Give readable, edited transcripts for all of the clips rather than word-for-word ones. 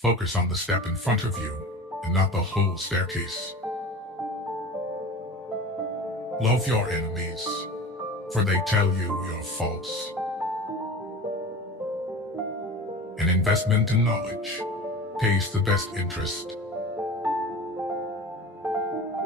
Focus on the step in front of you and not the whole staircase. Love your enemies, for they tell you you're false. An investment in knowledge pays the best interest.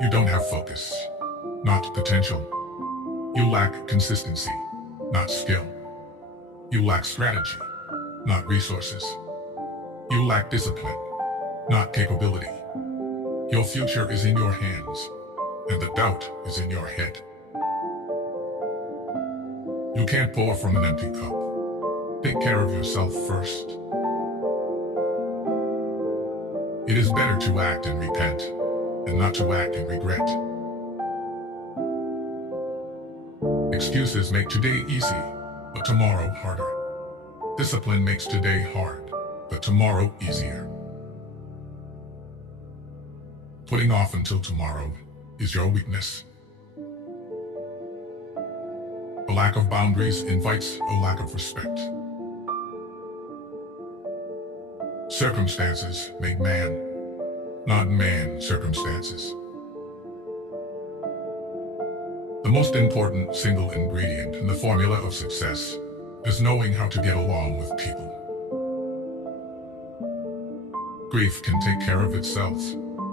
You don't have focus, not potential. You lack consistency, not skill. You lack strategy, not resources. You lack discipline, not capability. Your future is in your hands, and the doubt is in your head. You can't pour from an empty cup. Take care of yourself first. It is better to act and repent, and not to act and regret. Excuses make today easy, but tomorrow harder. Discipline makes today hard, but tomorrow easier. Putting off until tomorrow is your weakness. A lack of boundaries invites a lack of respect. Circumstances make man, not man circumstances. The most important single ingredient in the formula of success is knowing how to get along with people. Grief can take care of itself,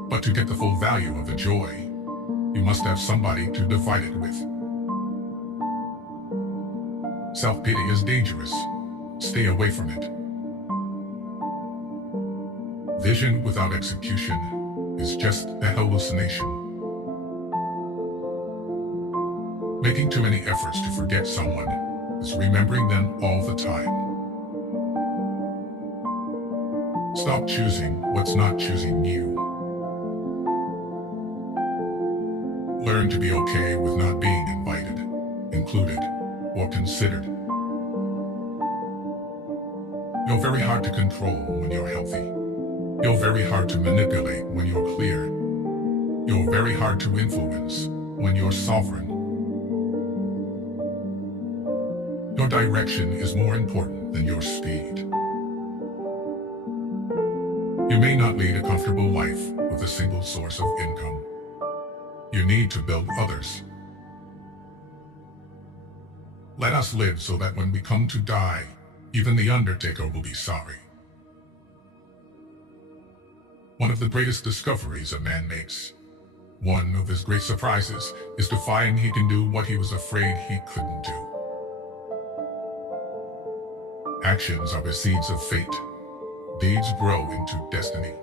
but to get the full value of the joy, you must have somebody to divide it with. Self-pity is dangerous. Stay away from it. Vision without execution is just a hallucination. Making too many efforts to forget someone is remembering them all the time. Stop choosing what's not choosing you. Learn to be okay with not being invited, included, or considered. You're very hard to control when you're healthy. You're very hard to manipulate when you're clear. You're very hard to influence when you're sovereign. Your direction is more important than your speed. You may not lead a comfortable life with a single source of income. You need to build others. Let us live so that when we come to die, even the undertaker will be sorry. One of the greatest discoveries a man makes, one of his great surprises, is to find he can do what he was afraid he couldn't do. Actions are the seeds of fate. Deeds grow into destiny.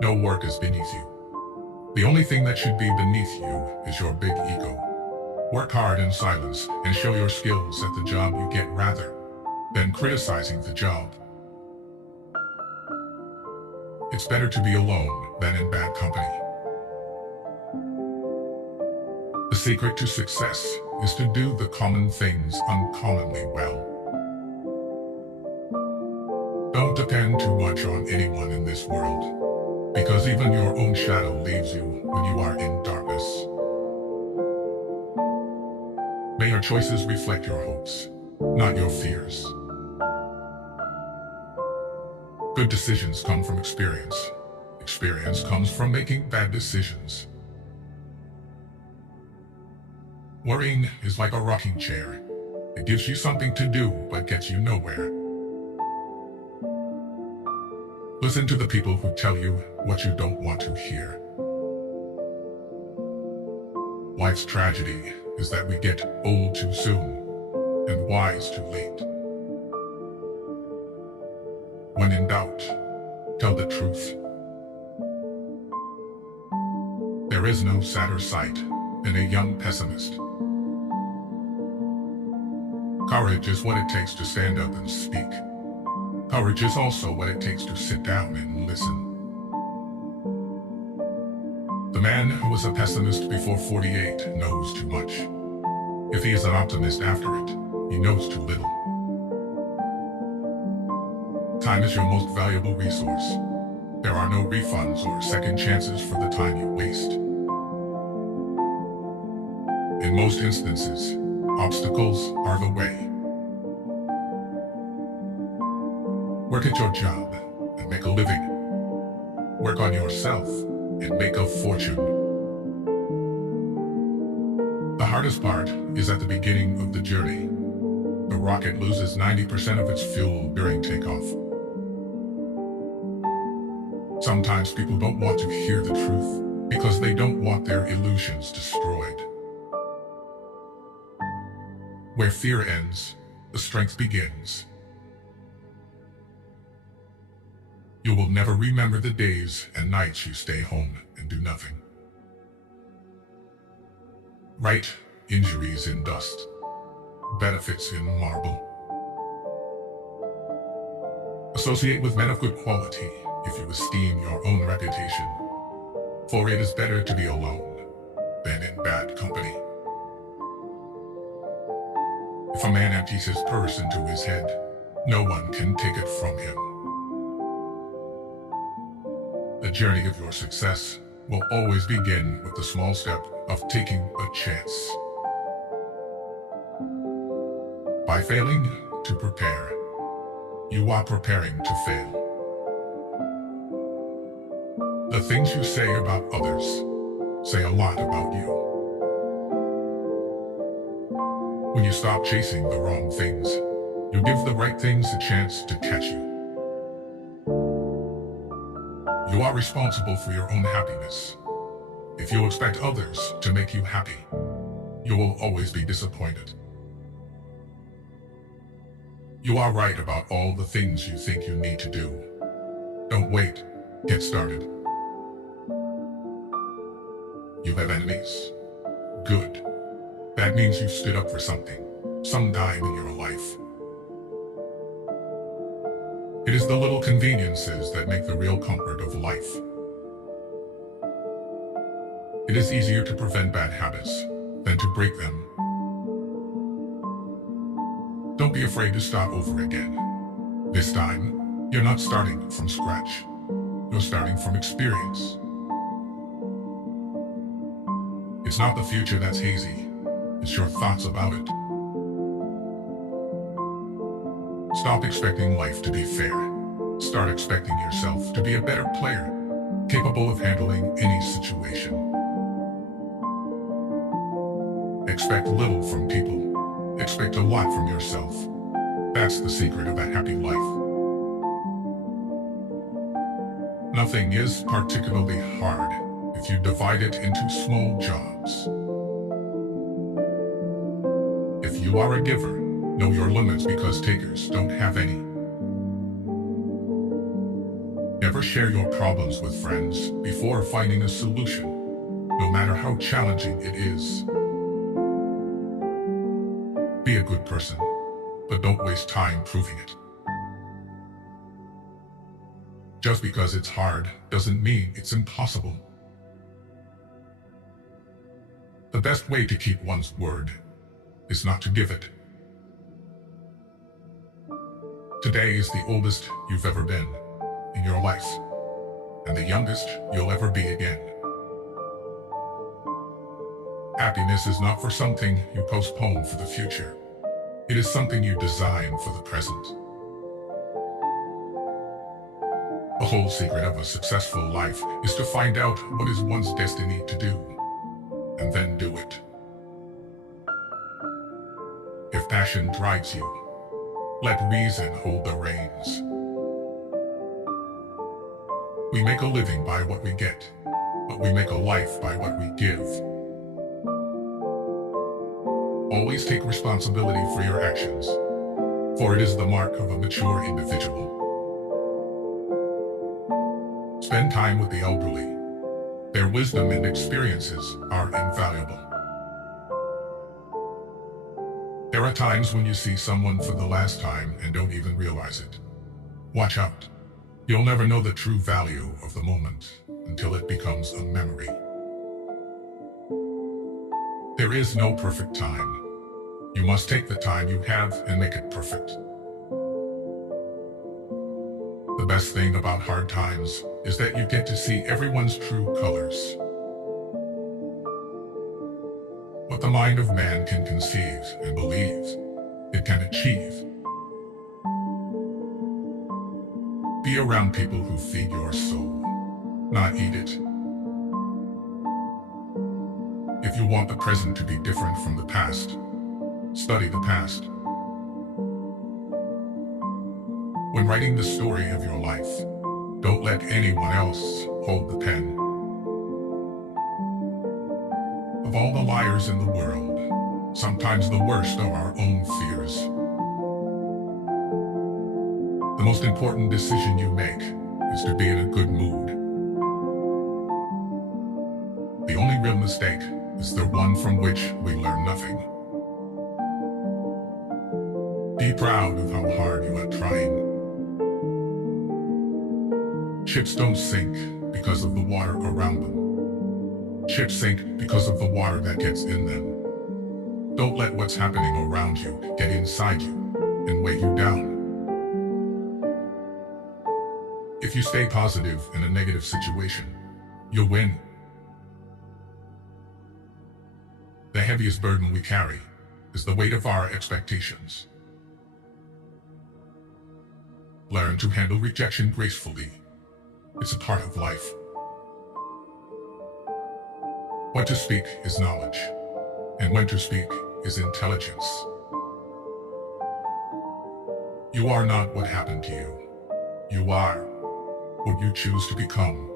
No work is beneath you. The only thing that should be beneath you is your big ego. Work hard in silence and show your skills at the job you get rather than criticizing the job. It's better to be alone than in bad company. The secret to success is to do the common things uncommonly well. Don't depend too much on anyone in this world, because even your own shadow leaves you when you are in darkness. May your choices reflect your hopes, not your fears. Good decisions come from experience. Experience comes from making bad decisions. Worrying is like a rocking chair. It gives you something to do, but gets you nowhere. Listen to the people who tell you what you don't want to hear. Life's tragedy is that we get old too soon and wise too late. When in doubt, tell the truth. There is no sadder sight than a young pessimist. Courage is what it takes to stand up and speak. Courage is also what it takes to sit down and listen. The man who was a pessimist before 48 knows too much. If he is an optimist after it, he knows too little. Time is your most valuable resource. There are no refunds or second chances for the time you waste. In most instances, obstacles are the way. Work at your job and make a living. Work on yourself and make a fortune. The hardest part is at the beginning of the journey. The rocket loses 90% of its fuel during takeoff. Sometimes people don't want to hear the truth because they don't want their illusions destroyed. Where fear ends, the strength begins. You will never remember the days and nights you stay home and do nothing. Write injuries in dust, benefits in marble. Associate with men of good quality if you esteem your own reputation, for it is better to be alone than in bad company. If a man empties his purse into his head, no one can take it from him. The journey of your success will always begin with the small step of taking a chance. By failing to prepare, you are preparing to fail. The things you say about others say a lot about you. When you stop chasing the wrong things, you give the right things a chance to catch you. You are responsible for your own happiness. If you expect others to make you happy, you will always be disappointed. You are right about all the things you think you need to do. Don't wait, get started. You have enemies? Good. That means you've stood up for something, sometime in your life. It is the little conveniences that make the real comfort of life. It is easier to prevent bad habits than to break them. Don't be afraid to start over again. This time, you're not starting from scratch. You're starting from experience. It's not the future that's hazy. It's your thoughts about it. Stop expecting life to be fair. Start expecting yourself to be a better player, capable of handling any situation. Expect little from people. Expect a lot from yourself. That's the secret of a happy life. Nothing is particularly hard if you divide it into small jobs. If you are a giver, know your limits because takers don't have any. Never share your problems with friends before finding a solution, no matter how challenging it is. Be a good person, but don't waste time proving it. Just because it's hard doesn't mean it's impossible. The best way to keep one's word is not to give it. Today is the oldest you've ever been in your life, and the youngest you'll ever be again. Happiness is not for something you postpone for the future. It is something you design for the present. The whole secret of a successful life is to find out what is one's destiny to do, and then do it. If passion drives you, let reason hold the reins. We make a living by what we get, but we make a life by what we give. Always take responsibility for your actions, for it is the mark of a mature individual. Spend time with the elderly. Their wisdom and experiences are invaluable. There are times when you see someone for the last time and don't even realize it. Watch out. You'll never know the true value of the moment until it becomes a memory. There is no perfect time. You must take the time you have and make it perfect. The best thing about hard times is that you get to see everyone's true colors. What the mind of man can conceive and believe, it can achieve. Be around people who feed your soul, not eat it. If you want the present to be different from the past, study the past. When writing the story of your life, don't let anyone else hold the pen. Of all the liars in the world, sometimes the worst are our own fears. The most important decision you make is to be in a good mood. The only real mistake is the one from which we learn nothing. Be proud of how hard you are trying. Ships don't sink because of the water around them. Ships sink because of the water that gets in them. Don't let what's happening around you get inside you and weigh you down. If you stay positive in a negative situation, you'll win. The heaviest burden we carry is the weight of our expectations. Learn to handle rejection gracefully. It's a part of life. What to speak is knowledge, and when to speak is intelligence. You are not what happened to you. You are what you choose to become.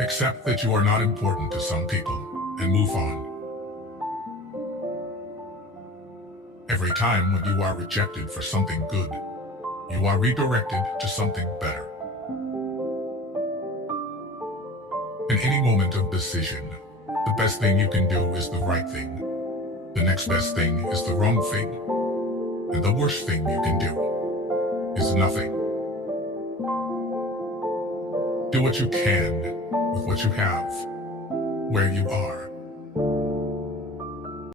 Accept that you are not important to some people and move on. Every time when you are rejected for something good, you are redirected to something better. In any moment of decision, the best thing you can do is the right thing. The next best thing is the wrong thing. And the worst thing you can do is nothing. Do what you can with what you have, where you are.